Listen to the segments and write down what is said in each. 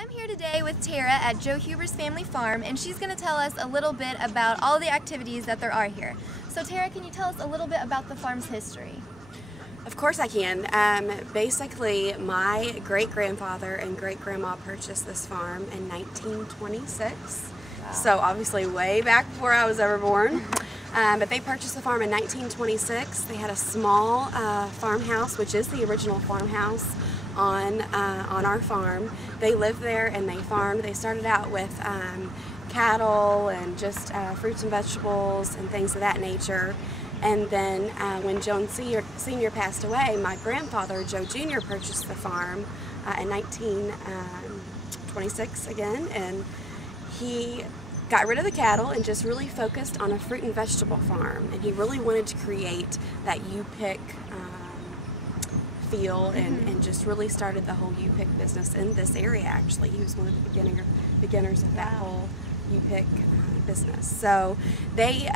I'm here today with Tara at Joe Huber's Family Farm, and she's going to tell us a little bit about all the activities that there are here. So Tara, can you tell us a little bit about the farm's history? Of course I can. Basically, my great-grandfather and great-grandma purchased this farm in 1926. Wow. So obviously way back before I was ever born. But they purchased the farm in 1926. They had a small farmhouse, which is the original farmhouse on our farm. They lived there and they farmed. They started out with cattle and just fruits and vegetables and things of that nature. And then when Joe Sr. passed away, my grandfather, Joe Jr., purchased the farm in 1926 again, and he got rid of the cattle and just really focused on a fruit and vegetable farm. And he really wanted to create that you-pick feel and just really started the whole you-pick business in this area. Actually, he was one of the beginners of that whole you-pick business. So they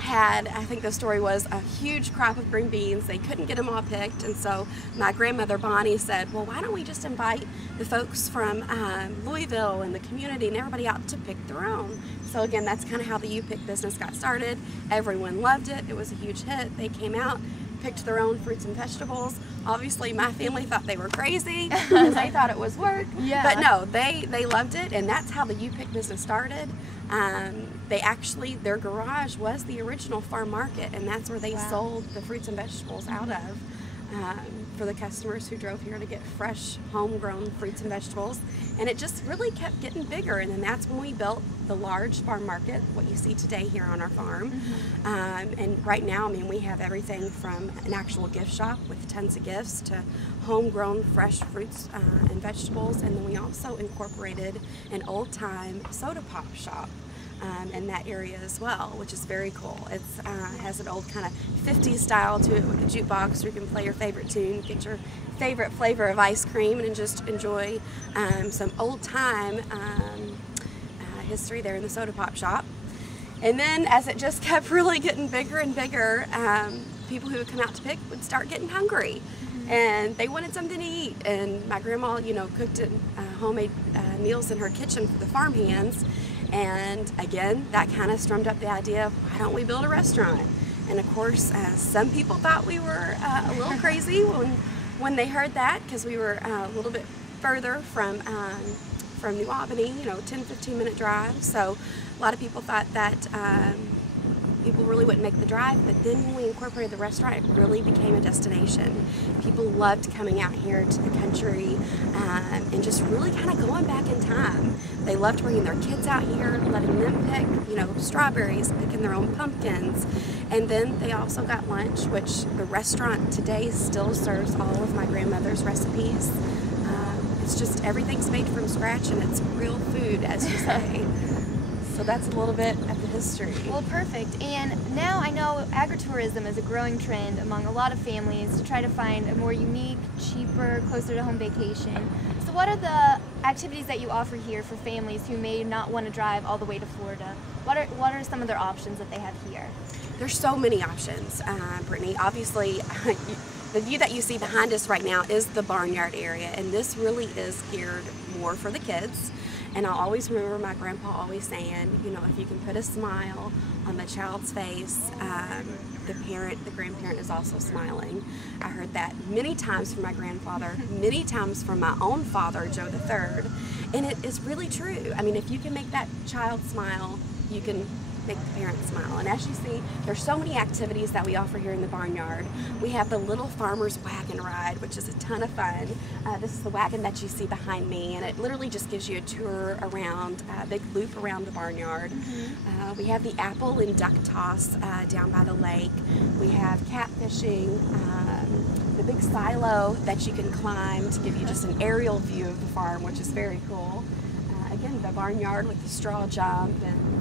had, I think the story was, a huge crop of green beans. They couldn't get them all picked, and so my grandmother Bonnie said, well, why don't we just invite the folks from Louisville and the community and everybody out to pick their own. So again, that's kind of how the you-pick business got started. Everyone loved it. It was a huge hit. They came out, picked their own fruits and vegetables. Obviously my family thought they were crazy because they thought it was work. Yeah. But no, they loved it, and that's how the you-pick business started. They actually, their garage was the original farm market, and that's where they sold the fruits and vegetables out of for the customers who drove here to get fresh, homegrown fruits and vegetables. And it just really kept getting bigger, and then that's when we built the large farm market, what you see today here on our farm. And right now, I mean, we have everything from an actual gift shop with tons of gifts to homegrown fresh fruits and vegetables, and then we also incorporated an old-time soda pop shop in that area as well, which is very cool. It has an old kind of 50s style to it with a jukebox where you can play your favorite tune, get your favorite flavor of ice cream, and just enjoy some old-time history there in the soda pop shop. And then as it just kept really getting bigger and bigger, people who would come out to pick would start getting hungry. And they wanted something to eat, and my grandma, you know, cooked homemade meals in her kitchen for the farm hands. And again, that kind of strummed up the idea of, why don't we build a restaurant? And of course, some people thought we were a little crazy when they heard that, because we were a little bit further from New Albany, you know, 10-15 minute drive. So a lot of people thought that people really wouldn't make the drive, but then when we incorporated the restaurant, it really became a destination. People loved coming out here to the country and just really kind of going back in time. They loved bringing their kids out here, letting them pick, you know, strawberries, picking their own pumpkins. And then they also got lunch, which the restaurant today still serves all of my grandmother's recipes. It's just, everything's made from scratch, and it's real food, as you say. So that's a little bit of the history. Well, perfect. And now I know agritourism is a growing trend among a lot of families to try to find a more unique, cheaper, closer to home vacation. So what are the activities that you offer here for families who may not want to drive all the way to Florida? What are some of their options that they have here? There's so many options, Brittany. Obviously, the view that you see behind us right now is the barnyard area, and this really is geared more for the kids. And I'll always remember my grandpa always saying, you know, if you can put a smile on the child's face, the grandparent is also smiling. I heard that many times from my grandfather, many times from my own father, Joe III, and it is really true. I mean, if you can make that child smile, you can make the parents smile. And as you see, there's so many activities that we offer here in the barnyard. We have the Little Farmer's Wagon Ride, which is a ton of fun. This is the wagon that you see behind me, and it literally just gives you a tour around, a big loop around the barnyard. We have the apple and duck toss down by the lake. We have catfishing, the big silo that you can climb to give you just an aerial view of the farm, which is very cool. Again, the barnyard with the straw jump and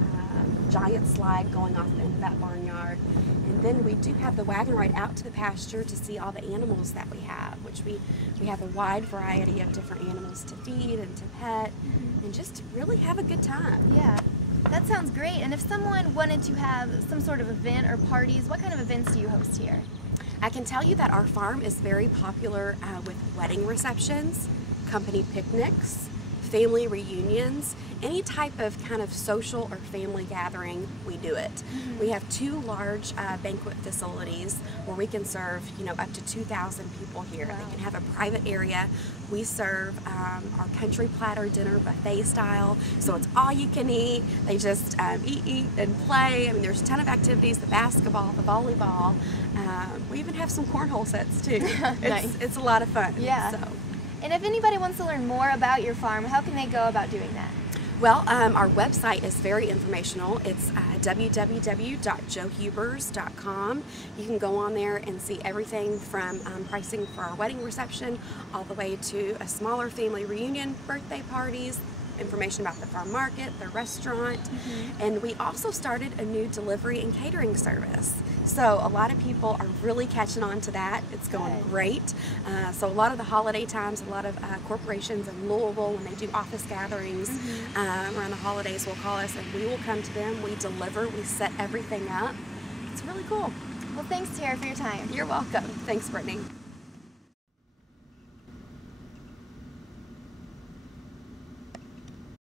giant slide going off the end of that barnyard. And then we do have the wagon ride out to the pasture to see all the animals that we have, which we have a wide variety of different animals to feed and to pet and just really have a good time. Yeah, that sounds great. And if someone wanted to have some sort of event or parties, what kind of events do you host here? I can tell you that our farm is very popular with wedding receptions, company picnics, family reunions, any type of kind of social or family gathering, we do it. We have 2 large banquet facilities where we can serve, up to 2,000 people here. Wow. They can have a private area. We serve our country platter dinner buffet style, so it's all you can eat. They just eat and play. I mean, there's a ton of activities, the basketball, the volleyball. We even have some cornhole sets too. Nice. It's a lot of fun. Yeah. So. And if anybody wants to learn more about your farm, how can they go about doing that? Well, our website is very informational. It's www.joehubers.com. You can go on there and see everything from pricing for our wedding reception all the way to a smaller family reunion, birthday parties, information about the farm market, the restaurant, and we also started a new delivery and catering service. So a lot of people are really catching on to that. It's going great. So a lot of the holiday times, a lot of corporations in Louisville, when they do office gatherings around the holidays, will call us and we will come to them. We deliver, we set everything up. It's really cool. Well, thanks, Terra, for your time. You're welcome. Thanks, Brittany.